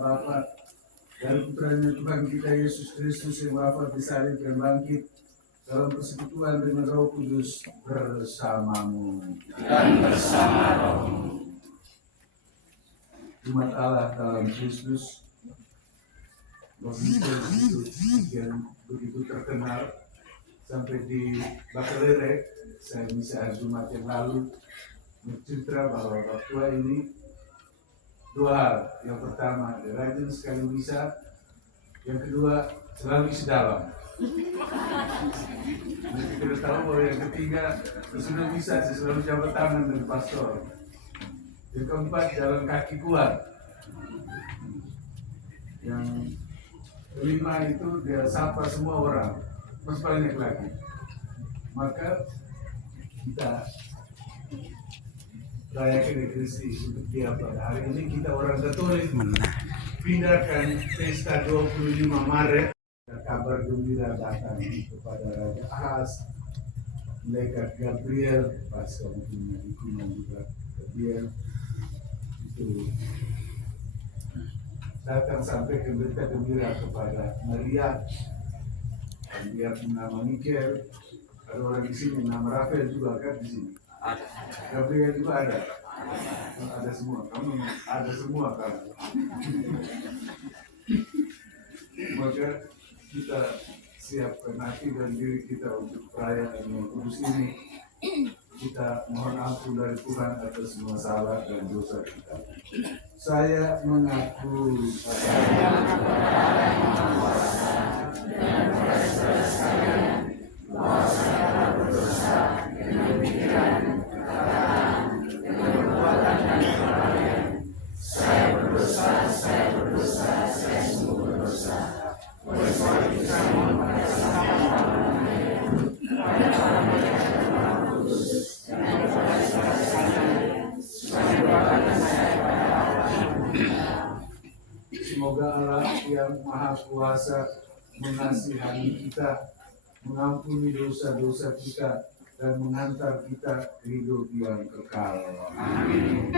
Bapa dan putranya Tuhan kita Yesus Kristus yang wafat disalib dan bangkit dalam persekutuan dengan Roh Kudus bersamamu dan bersama rohmu. Umat Allah dalam Kristus begitu yang begitu terkenal sampai di Bakalere. Saya misa hari Jumat yang lalu bercerita bahwa Papua ini dua hal. Yang pertama, rajin sekali misa. Yang kedua, selalu isi dalam. Kita tahu bahwa yang ketiga, sesudah misa saya selalu jabat tangan dengan pastor. Yang keempat, jalan kaki kuat. Yang kelima itu dia sapa semua orang, masih banyak lagi. Maka kita rayakan Ekaristi untuk dia pada hari ini. Kita orang Katolik pindahkan pesta 25 Maret. Kabar gembira datang kepada Raja Ahaz, Malaikat Gabriel, pasca punya dukungan juga Gabriel itu datang sampai ke berita gembira kepada Maria. Dan dia nama Mikael. Ada orang di sini nama Rafael juga kan di sini. Gabriel juga ada. Ada semua. Kamu ada semua kan. Maka kita siapkan hati dan diri kita untuk perayaan yang kudus ini. Kita mohon ampun dari Tuhan atas semua salah dan dosa kita. Saya mengaku semoga Allah yang Maha Kuasa mengasihani kita, mengampuni dosa-dosa kita, dan menghantar kita ke hidup yang kekal. Amin.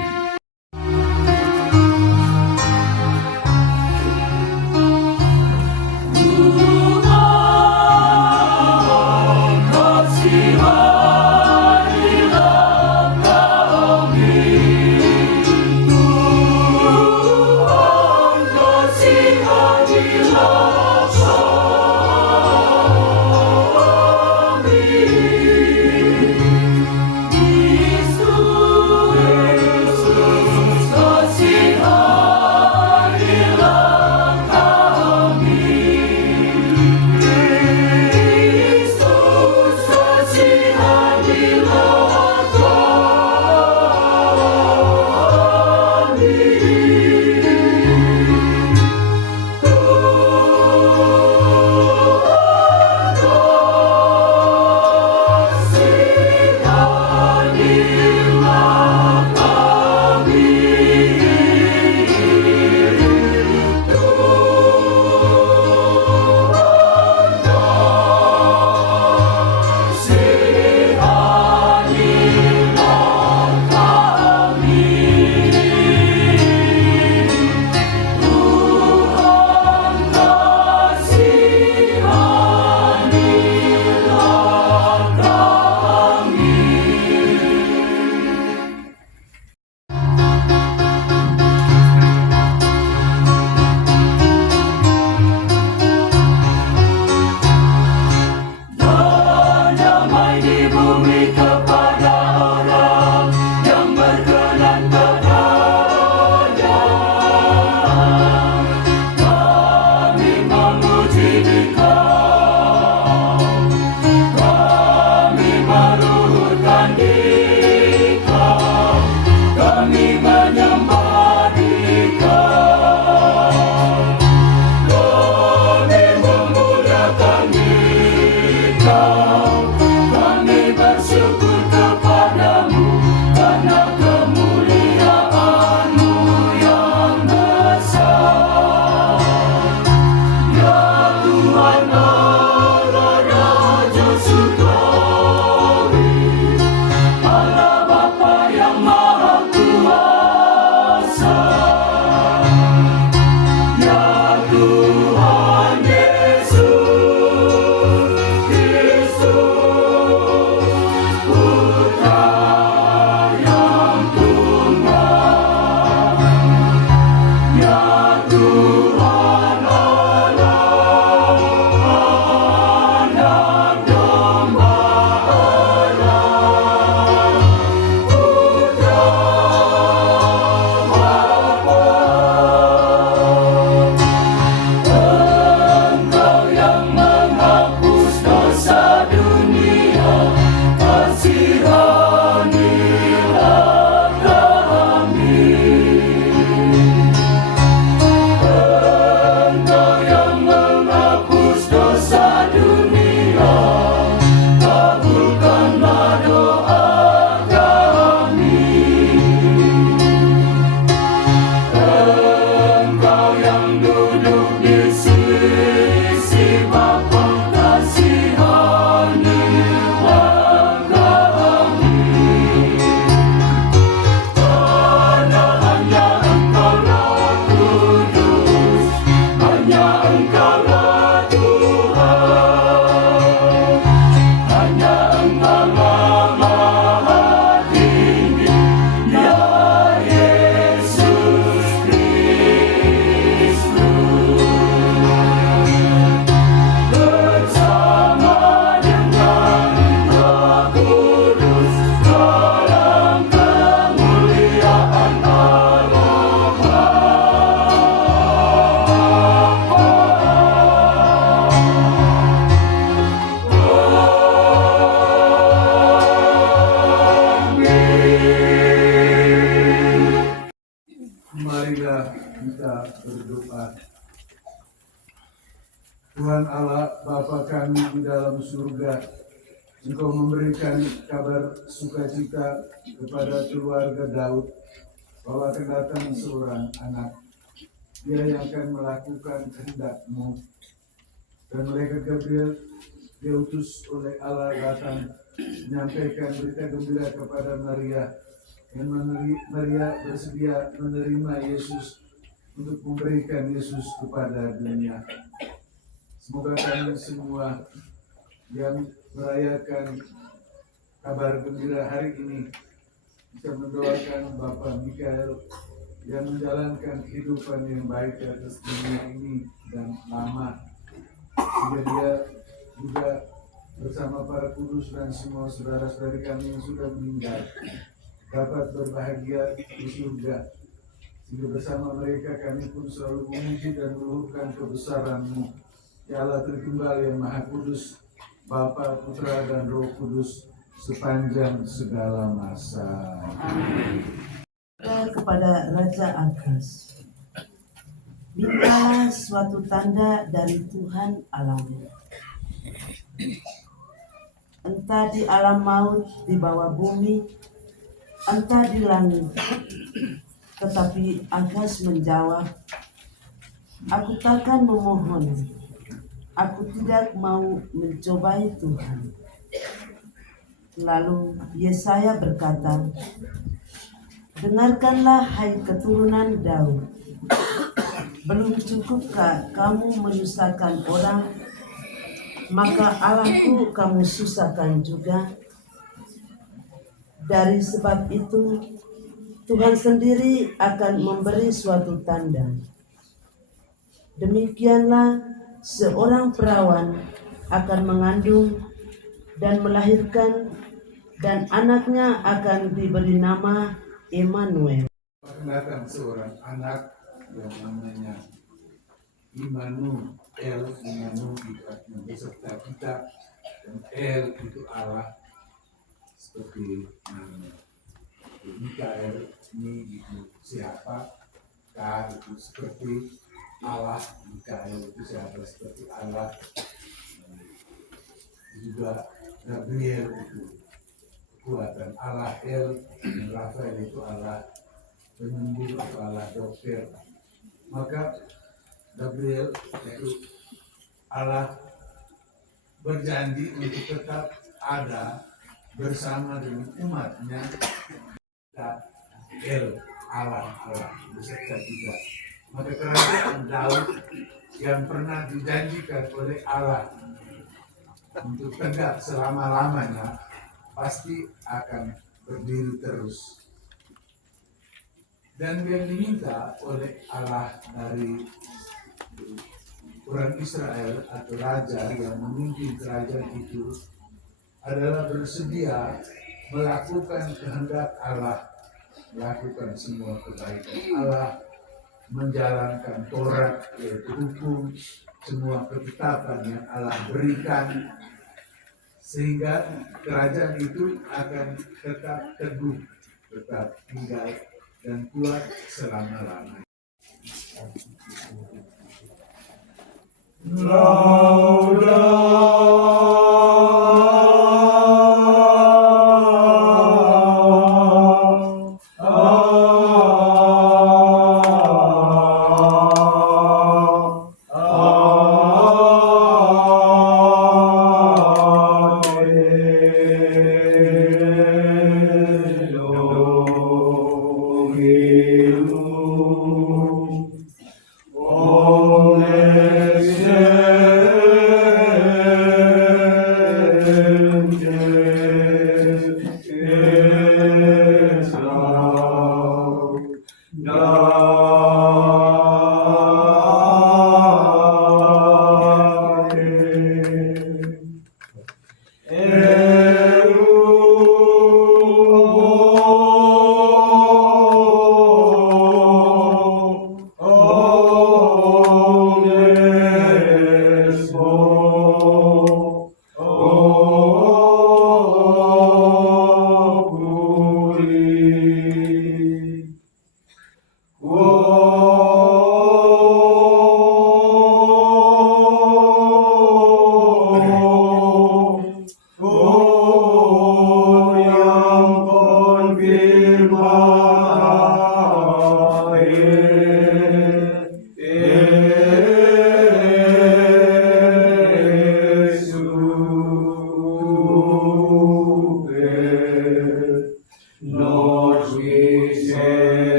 Yesus Marilah kita berdoa. Tuhan Allah, Bapa kami di dalam surga, Engkau memberikan kabar sukacita kepada keluarga Daud bahwa akan datang seorang anak, dia yang akan melakukan kehendak-Mu. Dan malaikat Gabriel diutus oleh Allah datang menyampaikan berita gembira kepada Maria, dan Maria bersedia menerima Yesus untuk memberikan Yesus kepada dunia. Semoga kami semua yang merayakan kabar gembira hari ini bisa mendoakan Bapa Mikael yang menjalankan kehidupan yang baik di atas dunia ini dan lama, sehingga dia juga bersama para kudus dan semua saudara-saudari kami yang sudah meninggal dapat berbahagia di surga, sehingga bersama mereka kami pun selalu memuji dan meluhurkan kebesaran-Mu, ya Allah Tritunggal yang Maha Kudus, Bapa, Putra, dan Roh Kudus sepanjang segala masa. Kepada Raja Agas, mintalah suatu tanda dari Tuhan Allahmu, entah di alam maut, di bawah bumi, entah di langit. Tetapi Agas menjawab, aku takkan memohon, aku tidak mau mencobai Tuhan. Lalu Yesaya berkata, dengarkanlah hai keturunan Daud, belum cukupkah kamu menyusahkan orang, maka Allahku kamu susahkan juga. Dari sebab itu Tuhan sendiri akan memberi suatu tanda. Demikianlah seorang perawan akan mengandung dan melahirkan, dan anaknya akan diberi nama Immanuel. Akan datang seorang anak yang namanya Immanuel. Immanuel itu artinya beserta kita, dan El itu Allah, seperti Mikael ini itu siapa, K itu seperti Allah, Mikael itu siapa, seperti Allah. Juga Gabriel itu kekuatan Allah, El dan Rafael itu Allah penyembuh atau Allah dokter. Maka Gabriel itu Allah berjanji untuk tetap ada bersama dengan umatnya. El Allah beserta kita. Maka kerajaan Daud yang pernah dijanjikan oleh Allah untuk tegak selama-lamanya pasti akan berdiri terus. Dan dia diminta oleh Allah dari orang Israel atau raja yang memimpin kerajaan itu adalah bersedia melakukan kehendak Allah, melakukan semua kebaikan Allah, menjalankan Taurat yaitu hukum, semua ketetapan yang Allah berikan, sehingga kerajaan itu akan tetap teguh, tetap tinggal dan kuat selama-lamanya.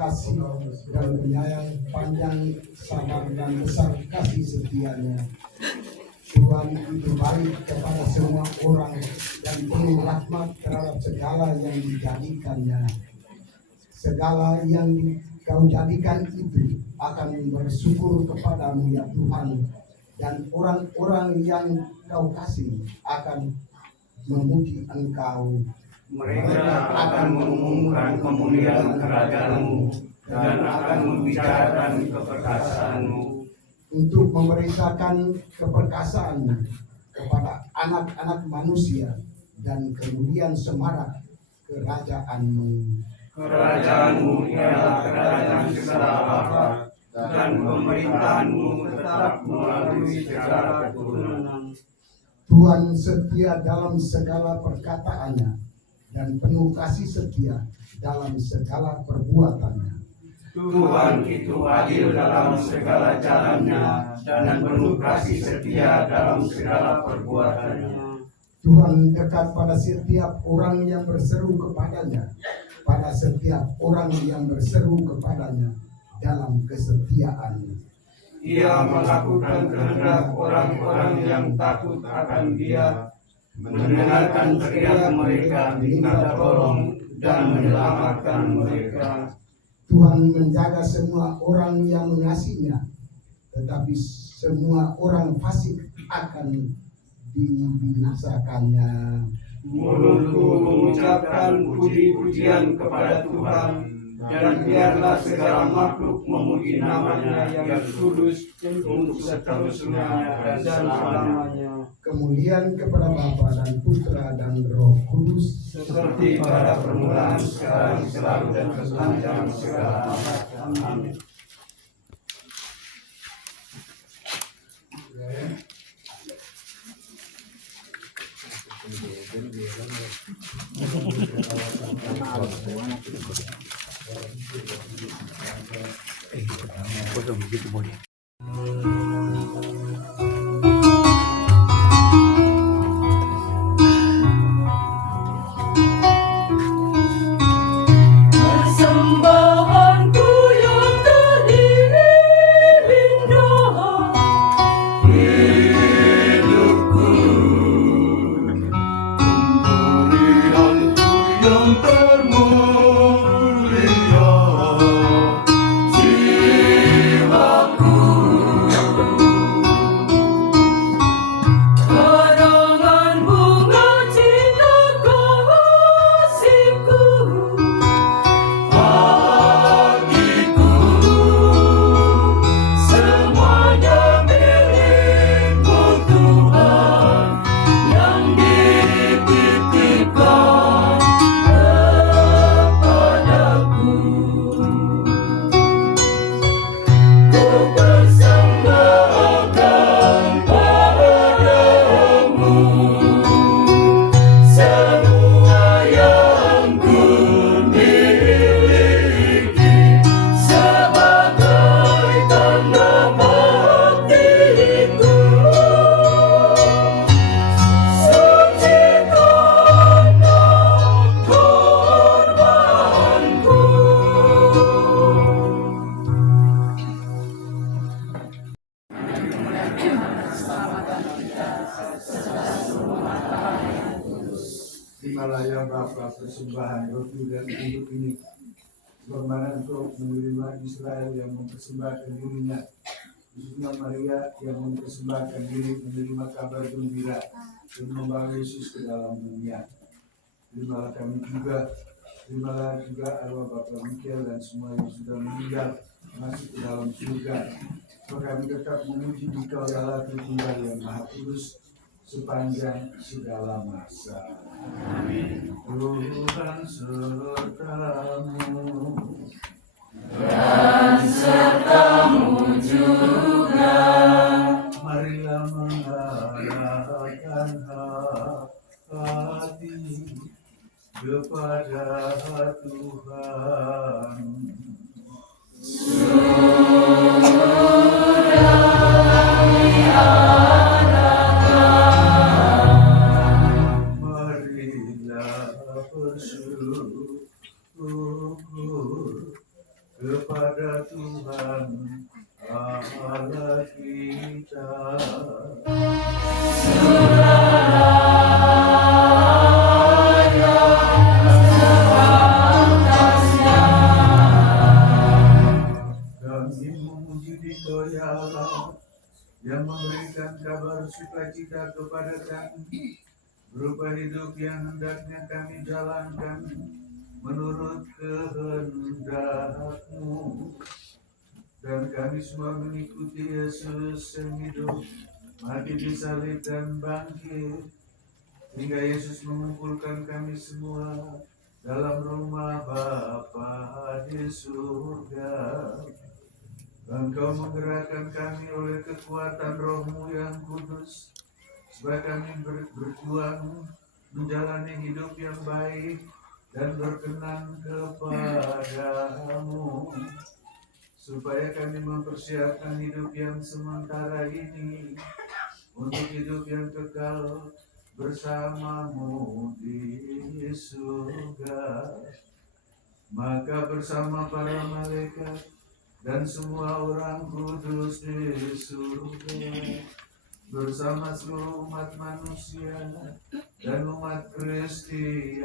Kasih dan penyayang, panjang sabar dan besar kasih setianya. Tuhan itu baik kepada semua orang dan penuh rahmat terhadap segala yang dijadikannya. Segala yang Kau jadikan itu akan bersyukur kepadamu ya Tuhan, dan orang-orang yang kau kasih akan memuji Engkau. Mereka akan mengumumkan kemuliaan kerajaan-Mu dan akan membicarakan keperkasaanmu. Untuk memberitakan keperkasaan-Mu kepada anak-anak manusia dan kemudian semarak kerajaan-Mu. Kerajaan-Mu ialah kerajaan segala abad, dan pemerintahan-Mu tetap melalui segala keturunan. Tuhan setia dalam segala perkataannya dan penuh kasih setia dalam segala perbuatannya. Tuhan itu adil dalam segala jalannya dan penuh kasih setia dalam segala perbuatannya. Tuhan dekat pada setiap orang yang berseru kepadanya, pada setiap orang yang berseru kepadanya dalam kesetiaan. Ia melakukan kehendak orang-orang yang takut akan Dia, mendengarkan teriak mereka minta tolong dan menyelamatkan mereka. Tuhan menjaga semua orang yang mengasihinya, tetapi semua orang fasik akan dibinasakannya. Mulutku mengucapkan puji-pujian kepada Tuhan, dan biarlah segala makhluk memuji namanya yang kudus untuk seterusnya dan selamanya. Kemuliaan kepada Bapa dan Putra dan Roh Kudus, Seperti pada permulaan, sekarang, selalu, dan sepanjang segala abad. Amin. Persembahanku yang terdiri indah, hidupku, pemberianku yang termulia, jiwaku, karangan bunga cinta kasihku. Bagiku semuanya milikmu Tuhan, yang dititipkan kepadaku. Ku persembahkan padamu semua yang ku miliki, sebagai tanda baktiku. Sucikanlah korbanku. Terimalah ya Bapa persembahan roti dan hidup ini, bermakna untuk menerima Israel yang mempersembahkan dirinya, khususnya Maria yang mempersembahkan diri menerima kabar gembira dan membawa Yesus ke dalam dunia. Terimalah kami juga, terimalah juga arwah Bapa Mikael dan semua yang sudah meninggal masuk ke dalam surga. Maka kami tetap memuji Dikau ya Allah Tritunggal yang Maha Kudus sepanjang segala masa. Amin. Tuhan sertamu Dan sertamu juga, marilah mengarahkan hati kepada Tuhan. Marilah bersyukur kepada Tuhan Allah kita. yang memberikan kabar sukacita kepada kami, berupa hidup yang hendaknya kami jalankan menurut kehendak-Mu. Dan kami semua mengikuti Yesus yang hidup, mati disalib dan bangkit, hingga Yesus mengumpulkan kami semua dalam rumah Bapa di surga. Engkau menggerakkan kami oleh kekuatan Roh-Mu yang kudus, supaya kami berjuang menjalani hidup yang baik dan berkenan kepadamu, supaya kami mempersiapkan hidup yang sementara ini untuk hidup yang kekal bersama-Mu di surga. Maka bersama para malaikat dan semua orang kudus di surga, bersama seluruh umat manusia dan umat Kristiani,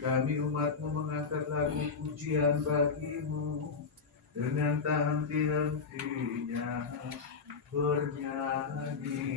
kami umat-Mu mengangkat lagu pujian bagi-Mu dengan tak henti-hentinya bernyanyi.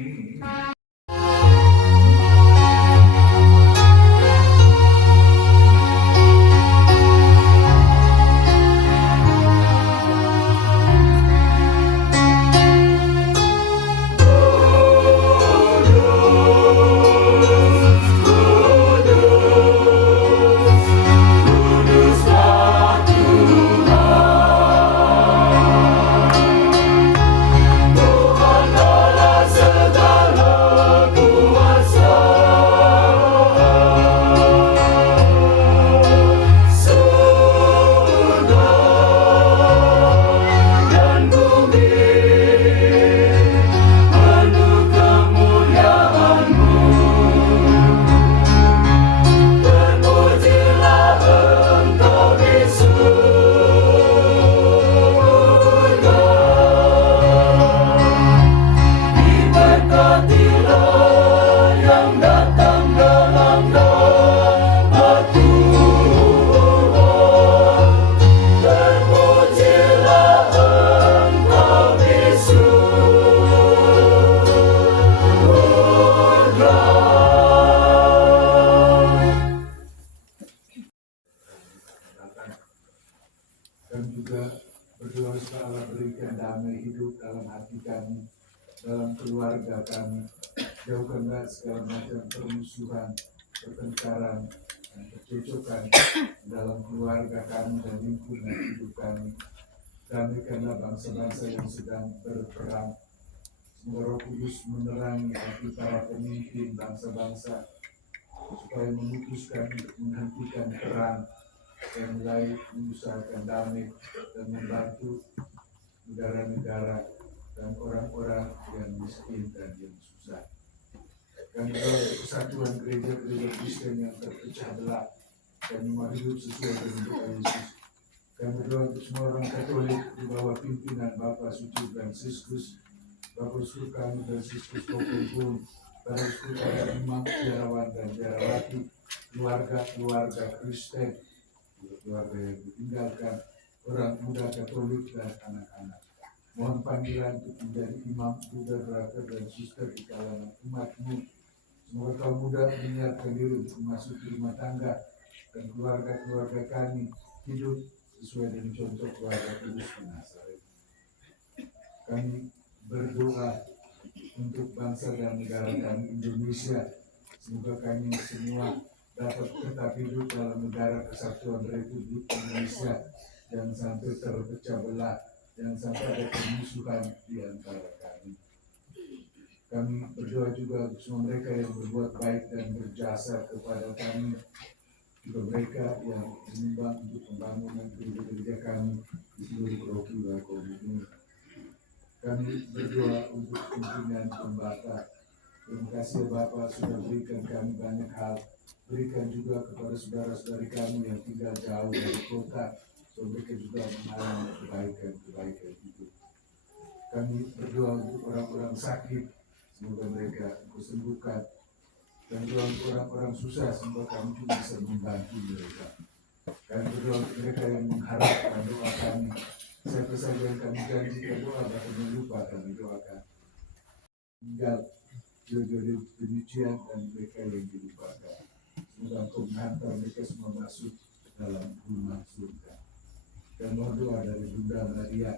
Dan juga berdoa supaya Allah berikan damai hidup dalam hati kami, dalam keluarga kami. Jauhkanlah segala macam permusuhan, pertengkaran, dan percocokan dalam keluarga kami dan lingkungan hidup kami. Damaikanlah bangsa-bangsa yang sedang berperang. Semoga Roh Kudus menerangi hati para pemimpin bangsa-bangsa, supaya memutuskan untuk menghentikan perang dan mulai mengusahakan damai dan membantu negara-negara dan orang-orang yang miskin dan yang susah. Dan kesatuan gereja-gereja Kristen yang terpecah belah dan memang hidup sesuai dengan doa Yesus. Kami berdoa untuk semua orang Katolik di bawah pimpinan Bapak Suci Fransiskus, Bapak Uskup kami Fransiskus Populpun, para uskup, para imam, biarawan dan biarawati, keluarga-keluarga Kristen, keluarga yang ditinggalkan, orang muda Katolik dan anak-anak. Mohon panggilan untuk menjadi imam, brother dan suster di kalangan umat-Mu. Semoga kaum muda menyiapkan diri untuk masuk ke rumah tangga dan keluarga-keluarga kami hidup sesuai dengan contoh keluarga kudus di Nazaret. Kami berdoa untuk bangsa dan negara kami Indonesia. Semoga kami semua dapat tetap hidup dalam negara kesatuan Republik Indonesia, jangan sampai terpecah belah, jangan sampai ada permusuhan di antara kami. Kami berdoa juga untuk semua mereka yang berbuat baik dan berjasa kepada kami, juga mereka yang menyumbang untuk pembangunan gereja-gereja kami di seluruh provinsi Komunis. Kami berdoa untuk pimpinan Pembata. Terima kasih Bapak sudah berikan kami banyak hal. Berikan juga kepada saudara-saudari kami yang tinggal jauh dari kota, supaya mereka juga mengalami kebaikan itu. Kami berdoa untuk orang-orang sakit, semoga mereka disembuhkan. Dan berdoa untuk orang-orang susah, semoga kami juga bisa membantu mereka. Kami berdoa untuk mereka yang mengharapkan doa kami, Siapa saja yang kami janjikan doa bahkan lupa kami doakan. Tinggal jodoh penyucian dan mereka yang dilupakan. Semoga Engkau menghantar mereka semua masuk dalam rumah surga. Dan mohon doa dari Bunda Maria,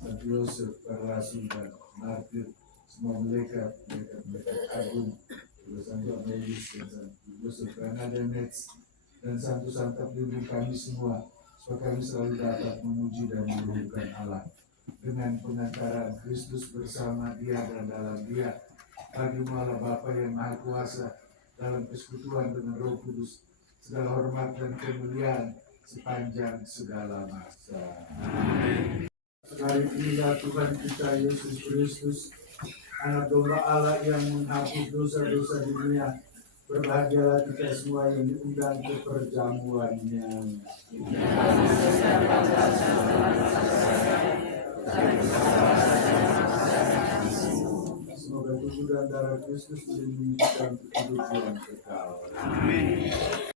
Santo Yosef, para rasul dan martir, semua mereka agung, Santo Amelis dan Santo Yosef Bernadenets, dan Santo Santa Pelindung kami semua, supaya kami selalu dapat memuji dan meluhurkan Allah dengan pengantaran Kristus bersama Dia dan dalam Dia. Bagi Allah Bapa yang Maha Kuasa dalam persekutuan dengan Roh Kudus, segala hormat dan kemuliaan sepanjang segala masa. Hari inilah Tuhan kita Yesus Kristus, Anak Domba Allah yang menghapus dosa-dosa dunia. Berbahagialah kita semua yang diundang ke perjamuannya. Semoga tubuh dan darah Kristus melindungi kita untuk hidup yang kekal. Amin. Kami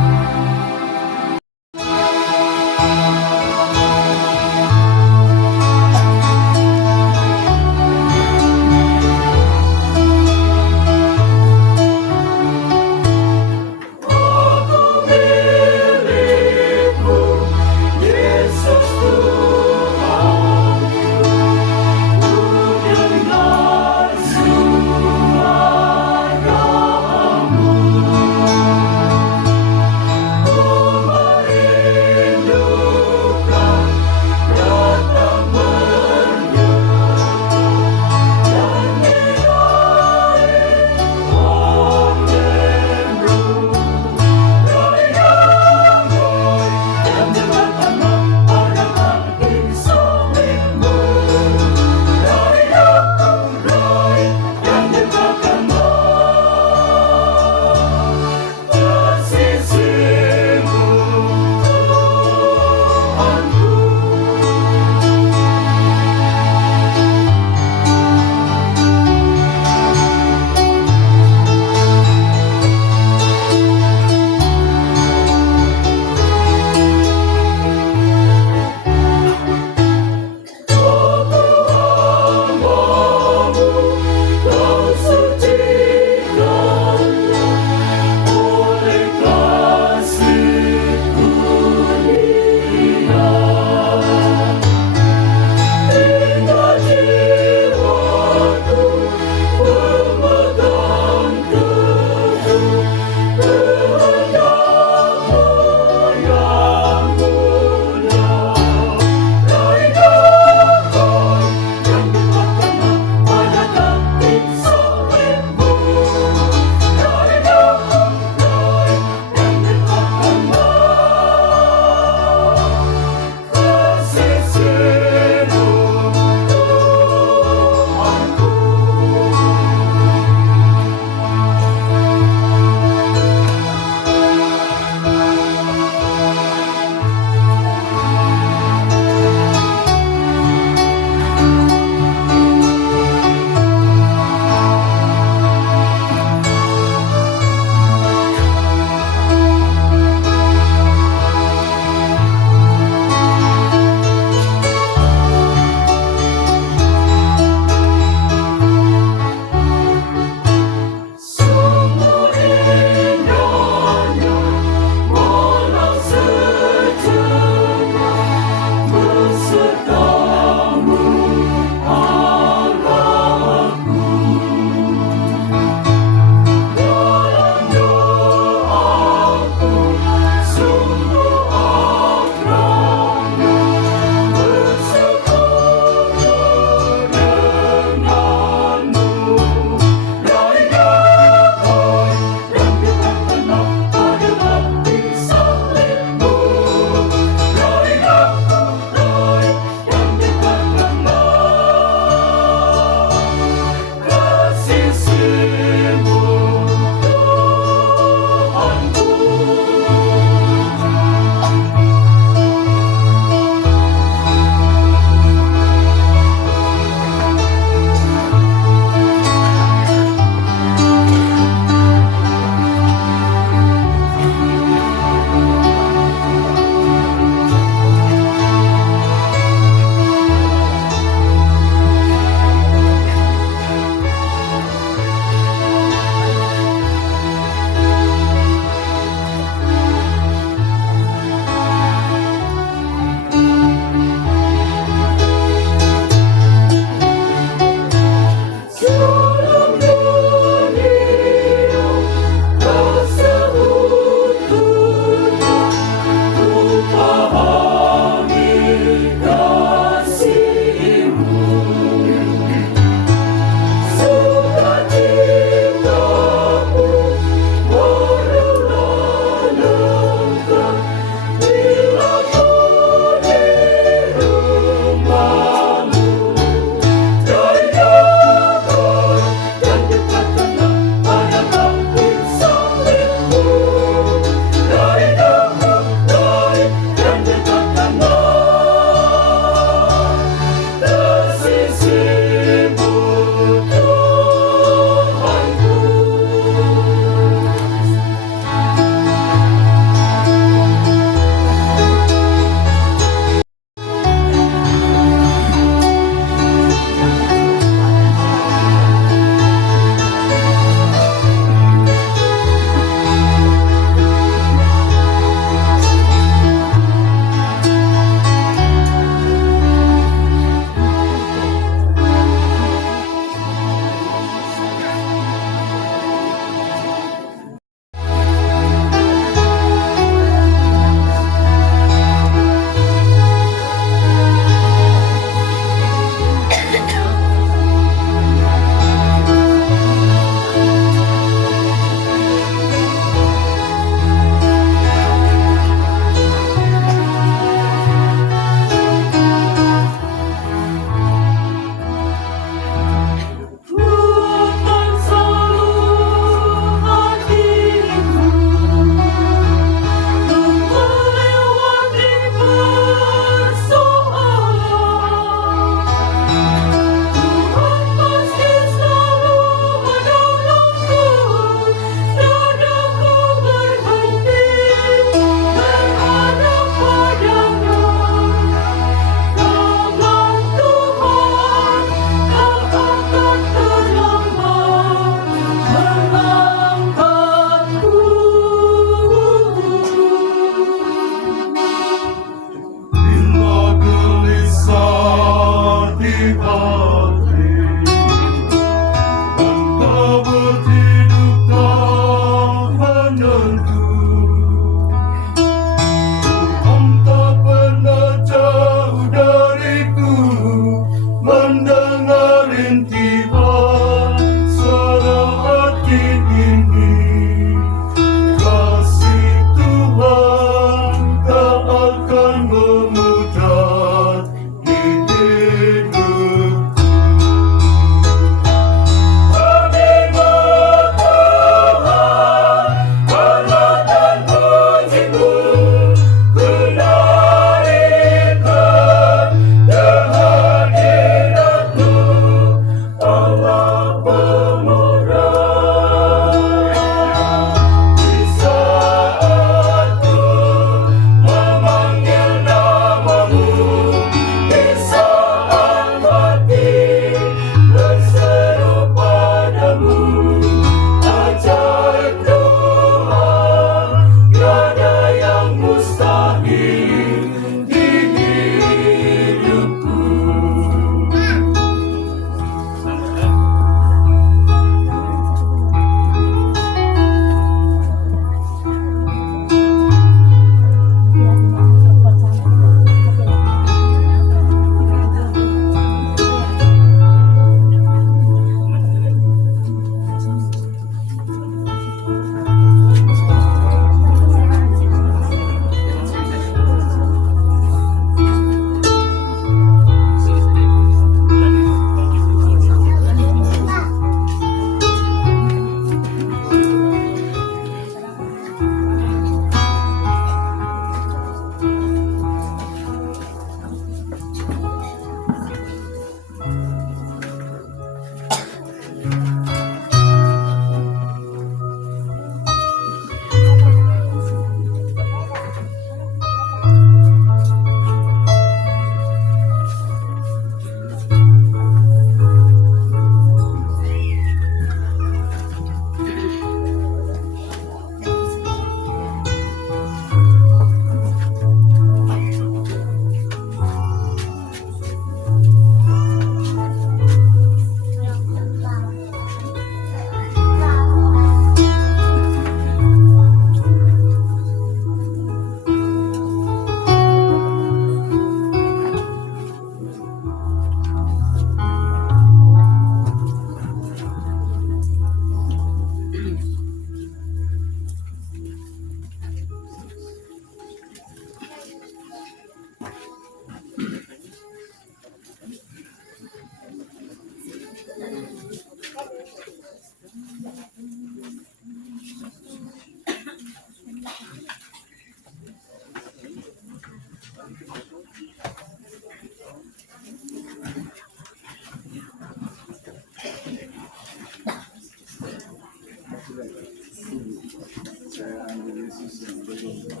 Yesus yang berdoa.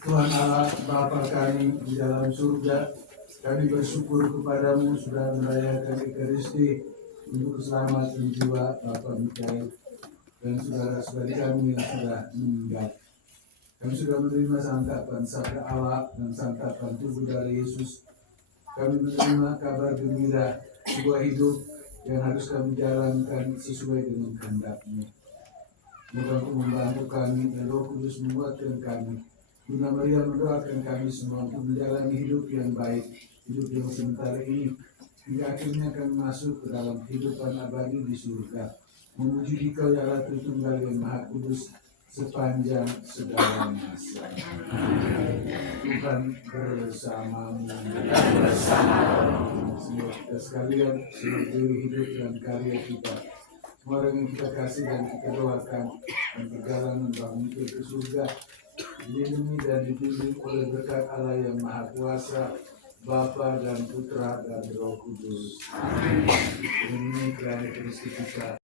Tuhan Allah Bapa kami di dalam surga, kami bersyukur kepadamu sudah merayakan Ekaristi untuk keselamatan jiwa Bapak Mikael dan saudara-saudari kami yang sudah meninggal. Kami sudah menerima santapan sabda Allah dan santapan tubuh dari Yesus. Kami menerima kabar gembira sebuah hidup yang harus kami jalankan sesuai dengan kehendak-Mu. Moga Engkau membantu kami dan Roh Kudus menguatkan kami. Bunda Maria mendoakan kami semua untuk menjalani hidup yang baik, hidup yang sementara ini, hingga akhirnya kami masuk ke dalam kehidupan abadi di surga. Memuji Dikau ya Allah Tritunggal yang Maha Kudus sepanjang segala masa. Tuhan bersamamu. Semoga kita sekalian seluruh hidup dan karya kita, semua orang yang kita kasih dan kita doakan dan perjalanan bangun ke surga, dilindungi dan dibimbing oleh berkat Allah yang Maha Kuasa, Bapa dan Putra dan Roh Kudus. Amin. Ini kerana Kristus kita.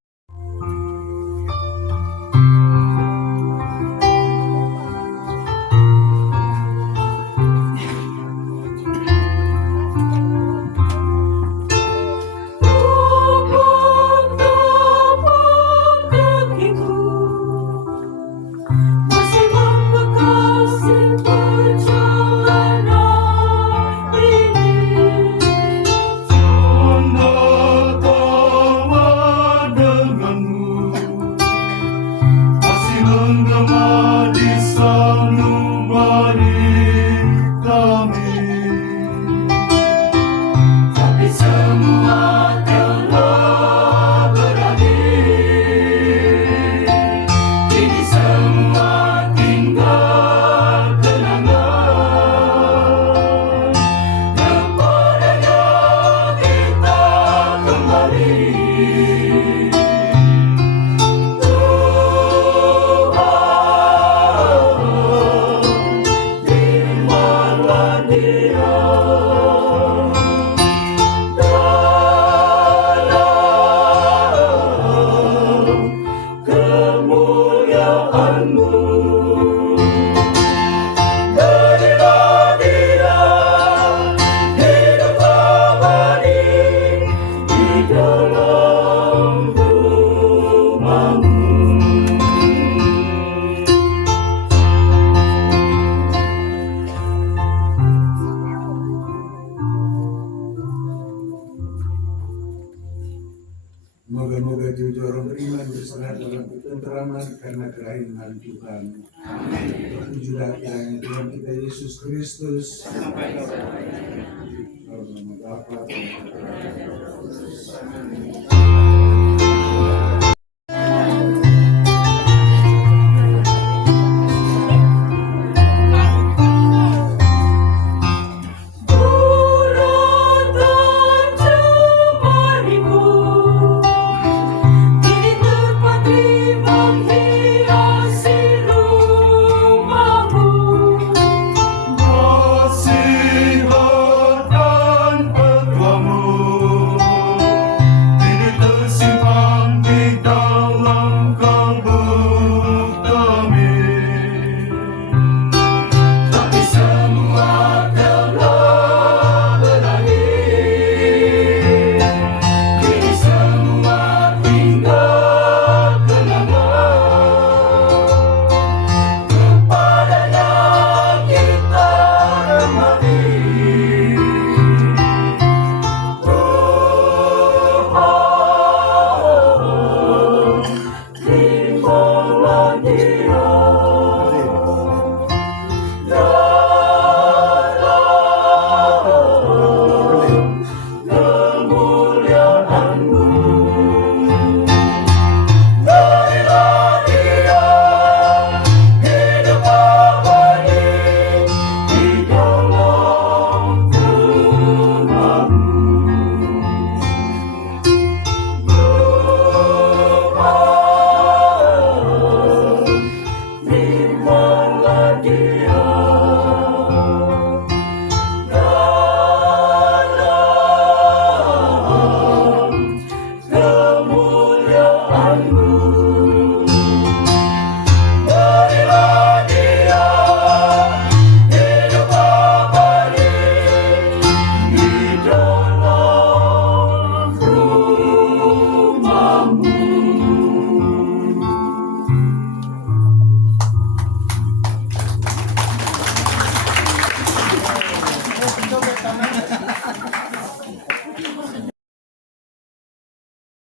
Moga-moga jujur orang beriman berserah dalam ketenteraman karena kerahiman Tuhan. Terpujilah kiranya Tuhan kita Yesus Kristus. Sampai Bapa.